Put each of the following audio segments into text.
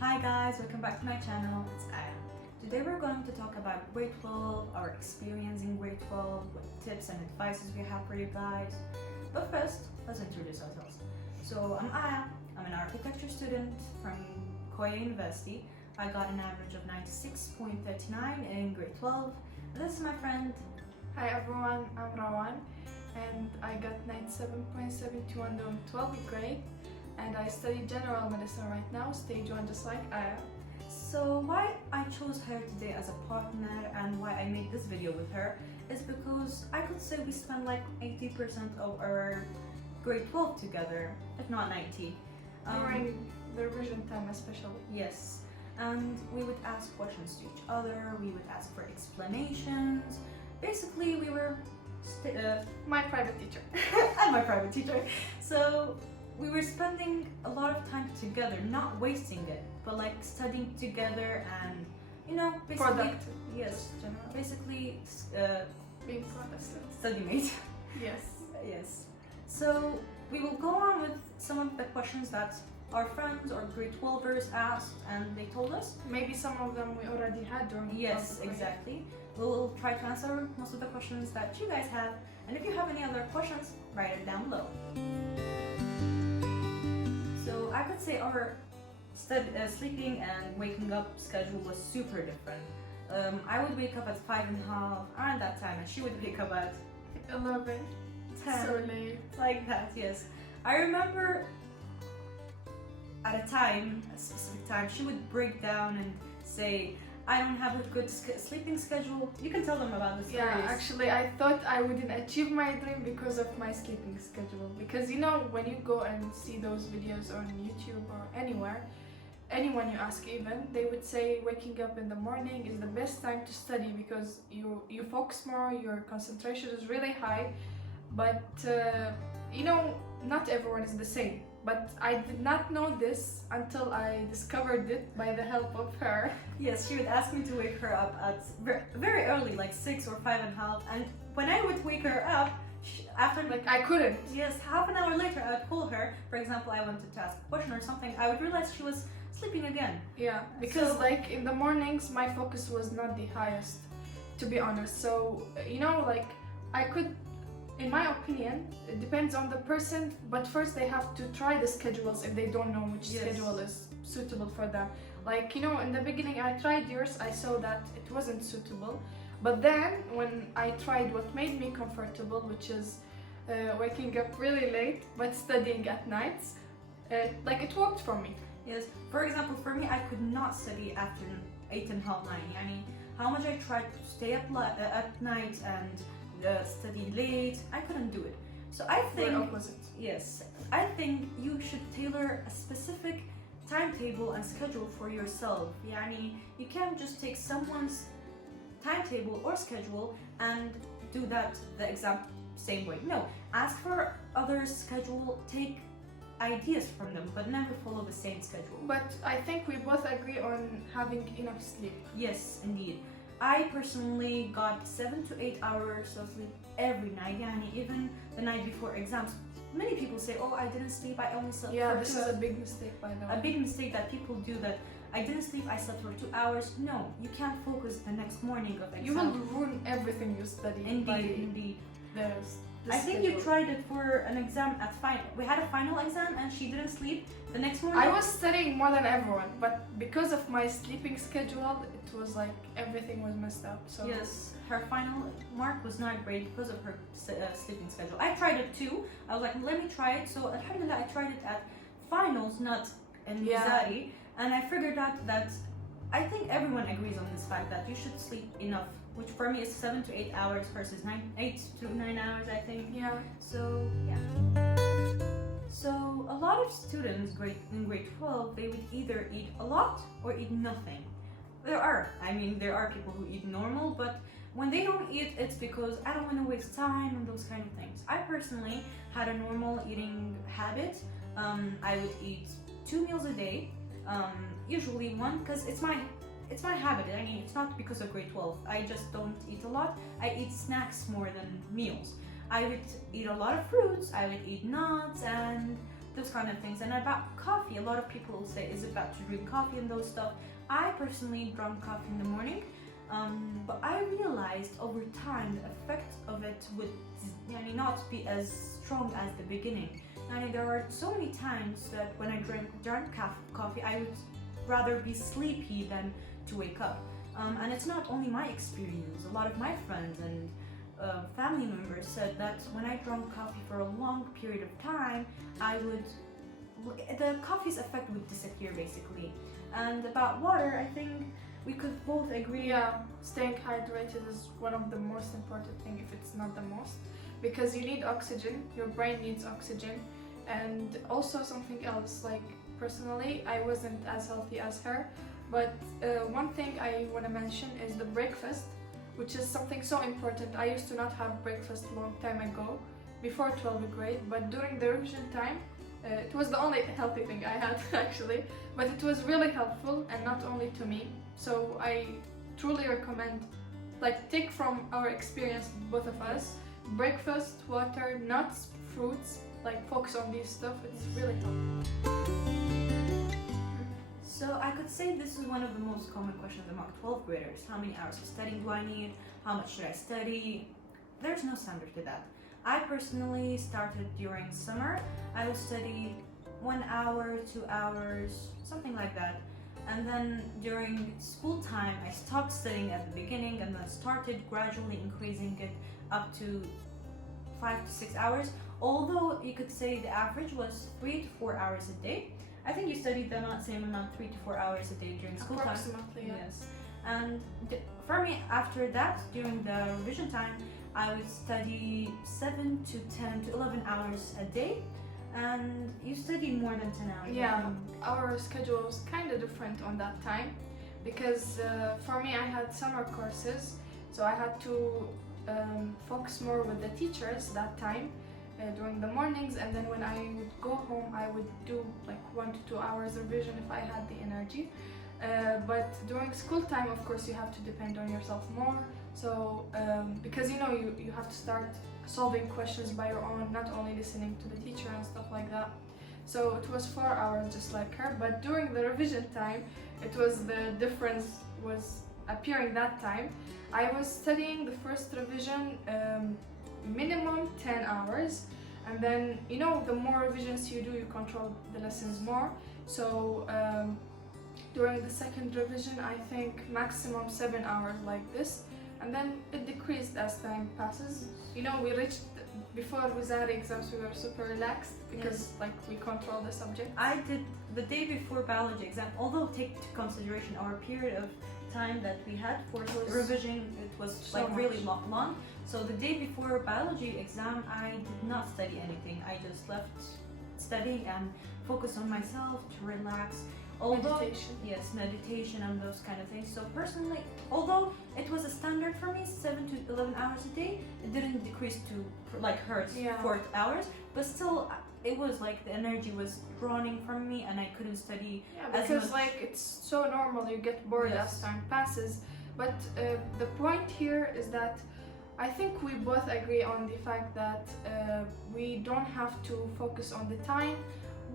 Hi guys, welcome back to my channel. It's Aya. Today we're going to talk about grade 12, our experience in grade 12, what tips and advices we have for you guys. But first, let's introduce ourselves. So I'm Aya. I'm an architecture student from Koya University. I got an average of 96.39 in grade 12. This is my friend. Hi everyone, I'm Rawan and I got 97.72 on the 12th grade and I study general medicine right now, stage 1 just like Aya. So why I chose her today as a partner and why I made this video with her is because I could say we spend like 80% of our grade 12 together, if not 90. During the revision time especially. Yes, and we would ask questions to each other, we would ask for explanations. Basically, we were my private teacher. and my private teacher. So we were spending a lot of time together, not wasting it, but like studying together and, you know, basically, Productive. yes, General. basically Being productive. study mate. Yes. Yes. So we will go on with some of the questions that our friends or grade 12ers asked and they told us. Maybe some of them we already had during the Yes, 12th grade. exactly. We'll try to answer most of the questions that you guys have, and if you have any other questions, write it down below. So I could say our sleeping and waking up schedule was super different. I would wake up at 5:30 around that time, and she would wake up at 11. 10. So late. Like that, yes. I remember at a specific time, she would break down and say, I don't have a good sleeping schedule. You can tell them about this. Yeah, actually I thought I wouldn't achieve my dream because of my sleeping schedule. Because you know, when you go and see those videos on YouTube or anywhere, anyone you ask even, they would say waking up in the morning is the best time to study because you focus more, your concentration is really high. But you know, not everyone is the same. But I did not know this until I discovered it by the help of her. Yes, she would ask me to wake her up at very early, like 6 or 5:30. And when I would wake her up, after Like I couldn't. yes, half an hour later, I would call her. For example, I wanted to ask a question or something. I would realize she was sleeping again. Yeah, because So- like in the mornings my focus was not the highest, to be honest. So you know, like I could, in my opinion, it depends on the person, but first they have to try the schedules if they don't know which Yes. schedule is suitable for them. Like, you know, in the beginning I tried yours, I saw that it wasn't suitable. But then when I tried what made me comfortable, which is waking up really late but studying at nights, like it worked for me. Yes. For example, for me, I could not study after 8:30. I mean, how much I tried to stay up at night and study late, I couldn't do it. So I think We're opposite. yes, I think you should tailor a specific timetable and schedule for yourself. Yani, you can't just take someone's timetable or schedule and do that the exact same way. No, ask for others' schedule, take ideas from them, but never follow the same schedule. But I think we both agree on having enough sleep. Yes, indeed. I personally got 7 to 8 hours of sleep every night, yani even the night before exams. Many people say, oh, I didn't sleep, I only slept Yeah, for this 2 is a big mistake by the way. A big mistake that people do, that I didn't sleep, I slept for 2 hours. No, you can't focus the next morning of exam. You will ruin everything you study. Indeed. The I think you tried it for an exam at final. We had a final exam and she didn't sleep the next morning. I was studying more than everyone, but because of my sleeping schedule, it was like everything was messed up. So yes, her final mark was not great because of her sleeping schedule. I tried it too. I was like, let me try it. So alhamdulillah, I tried it at finals, not in wizari, and I figured out that I think everyone agrees on this fact that you should sleep enough, which for me is 7 to 8 hours versus 8 to 9 hours, I think. yeah. So yeah. So a lot of students in grade 12, they would either eat a lot or eat nothing. There are people who eat normal, but when they don't eat, it's because I don't want to waste time and those kind of things. I personally had a normal eating habit. I would eat 2 meals a day, usually one, because it's my habit. I mean, it's not because of grade 12. I just don't eat a lot. I eat snacks more than meals. I would eat a lot of fruits, I would eat nuts and those kind of things. And about coffee, a lot of people will say, is it bad to drink coffee and those stuff? I personally drank coffee in the morning, but I realized over time the effect of it would not be as strong as the beginning. And there are so many times that when I drank coffee, I would rather be sleepy than to wake up. And it's not only my experience. A lot of my friends and family members said that when I drank coffee for a long period of time, the coffee's effect would disappear basically. And about water, I think we could both agree. Yeah, staying hydrated is one of the most important things, if it's not the most, because you need oxygen, your brain needs oxygen, and also something else, like personally, I wasn't as healthy as her, but one thing I want to mention is the breakfast, which is something so important. I used to not have breakfast a long time ago, before 12th grade, but during the revision time, it was the only healthy thing I had actually, but it was really helpful, and not only to me. So I truly recommend, like, take from our experience, both of us, breakfast, water, nuts, fruits, like focus on these stuff, it's really helpful. So I could say this is one of the most common questions among 12th graders. How many hours of studying do I need? How much should I study? There's no standard to that. I personally started during summer. I would study 1 hour, 2 hours, something like that. And then during school time, I stopped studying at the beginning and then started gradually increasing it up to 5 to 6 hours. Although you could say the average was 3 to 4 hours a day. I think you studied the same amount, 3 to 4 hours a day during school time. Approximately, yeah. Yes. And for me, after that, during the revision time, I would study 7 to 10 to 11 hours a day. And you studied more than 10 hours. Yeah, our schedule was kind of different on that time, because for me I had summer courses, so I had to focus more with the teachers that time during the mornings, and then when I would go home I would do like 1 to 2 hours revision if I had the energy. But during school time, of course, you have to depend on yourself more, so because you have to start solving questions by your own, not only listening to the teacher and stuff like that. So it was 4 hours just like her, but during the revision time, the difference was appearing that time. I was studying the first revision minimum 10 hours, and then the more revisions you do, you control the lessons more. So during the second revision, I think maximum 7 hours like this, and then it decreased as time passes. We reached, before wizary exams, we were super relaxed because we control the subject. I did the day before biology exam, although take into consideration our period of time that we had for revision, it was so really long. So the day before biology exam, I did not study anything. I just left studying and focused on myself to relax. Meditation. Yes, meditation and those kind of things. So personally, although it was a standard for me, 7 to 11 hours a day, it didn't decrease to like hers 4 hours, but still it was like the energy was drowning from me and I couldn't study because it's so normal, you get bored as time passes. But the point here is that I think we both agree on the fact that we don't have to focus on the time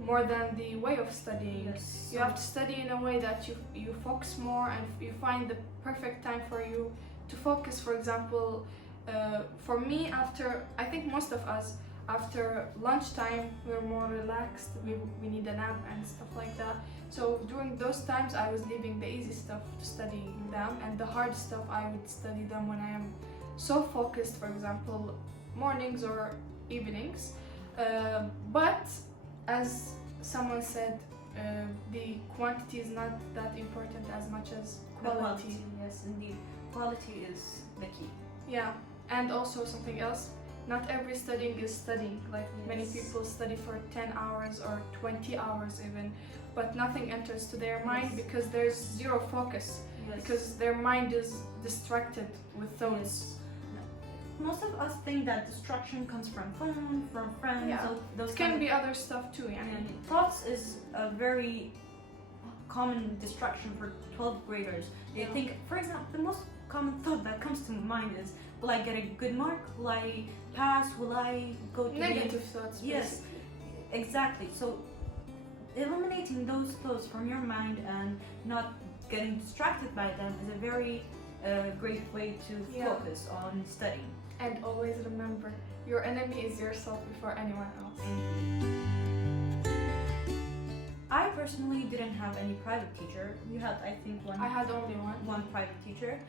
more than the way of studying. Yes. You have to study in a way that you focus more and you find the perfect time for you to focus. For example, for me, I think most of us, after lunchtime, we're more relaxed, we need a nap and stuff like that. So during those times, I was leaving the easy stuff to study them, and the hard stuff I would study them when I am so focused, for example, mornings or evenings. But as someone said, the quantity is not that important as much as quality. Yes, indeed. Quality is the key. Yeah, and also something else, not every studying is studying. Like many people study for 10 hours or 20 hours even, but nothing enters to their mind because there's zero focus, because their mind is distracted with thoughts. Most of us think that distraction comes from phone, from friends, those can be other stuff too. And thoughts is a very common distraction for 12th graders. They think, for example, the most common thought that comes to mind is, will I get a good mark? Will I pass? Will I go to negative thoughts? Yes. Exactly. So eliminating those thoughts from your mind and not getting distracted by them is a very great way to focus on studying. And always remember, your enemy is yourself before anyone else. I personally didn't have any private teacher. You had, I think, one. I had only one private teacher,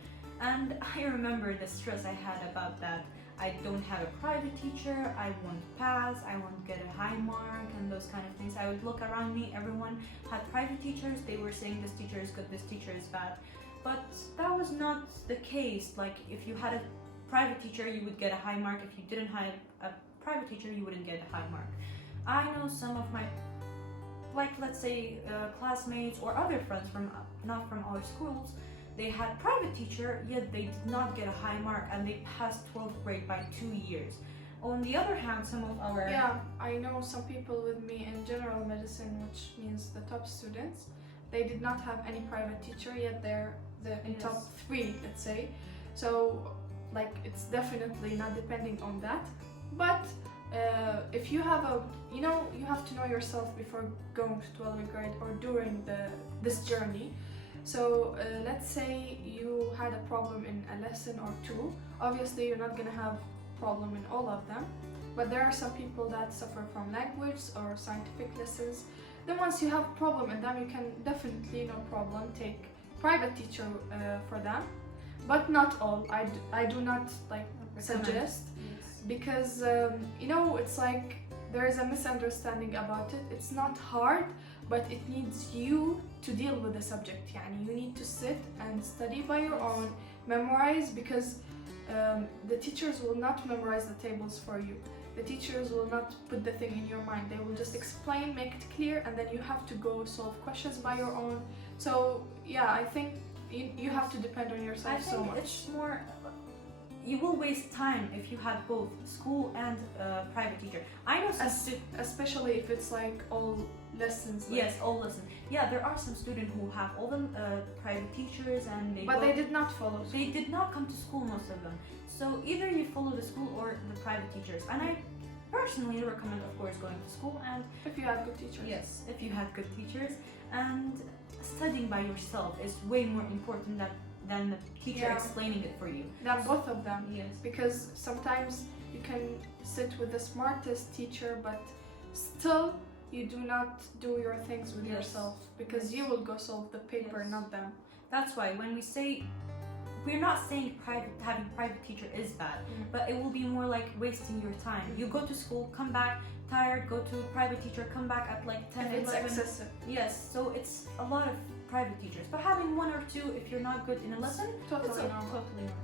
and I remember the stress I had about that. I don't have a private teacher, I won't pass, I won't get a high mark, and those kind of things. I would look around me, everyone had private teachers, they were saying this teacher is good, this teacher is bad. But that was not the case. Like, if you had a private teacher, you would get a high mark. If you didn't have a private teacher, you wouldn't get a high mark. I know some of my, like, let's say, classmates or other friends from, not from our schools, they had private teacher, yet they did not get a high mark and they passed 12th grade by 2 years. On the other hand, some of our... Yeah, I know some people with me in general medicine, which means the top students, they did not have any private teacher, yet they're in top 3, let's say. So, like, it's definitely not depending on that. But if you have a, you know, you have to know yourself before going to 12th grade or during this journey. So let's say you had a problem in a lesson or two. Obviously you're not going to have problem in all of them, but there are some people that suffer from language or scientific lessons. Then once you have problem in them, you can definitely, no problem, take private teacher for them, but not all. I do not like suggest, because you know, it's like there is a misunderstanding about it. It's not hard, but it needs you to deal with the subject. Yani you need to sit and study by your own, memorize, because the teachers will not memorize the tables for you. The teachers will not put the thing in your mind. They will just explain, make it clear, and then you have to go solve questions by your own. So yeah, I think you have to depend on yourself so much. It's more, you will waste time if you have both school and private teacher. I know some especially if it's like all lessons. Like, yes, all lessons. Yeah, there are some students who have all the private teachers and they did not follow school. They did not come to school, most of them. So either you follow the school or the private teachers. And I personally recommend, of course, going to school, and if you have good teachers. Yes, if you have good teachers. And studying by yourself is way more important than the teacher explaining it for you. Than both of them. Yes. Because sometimes you can sit with the smartest teacher, but still you do not do your things with yourself, because you will go solve the paper, not them. That's why when we say, we're not saying having private teacher is bad, but it will be more like wasting your time. You go to school, come back tired, go to private teacher, come back at like 10, 11. It's excessive. Yes, so it's a lot of private teachers. But having one or two, if you're not good in a lesson, totally it's normal. Totally normal.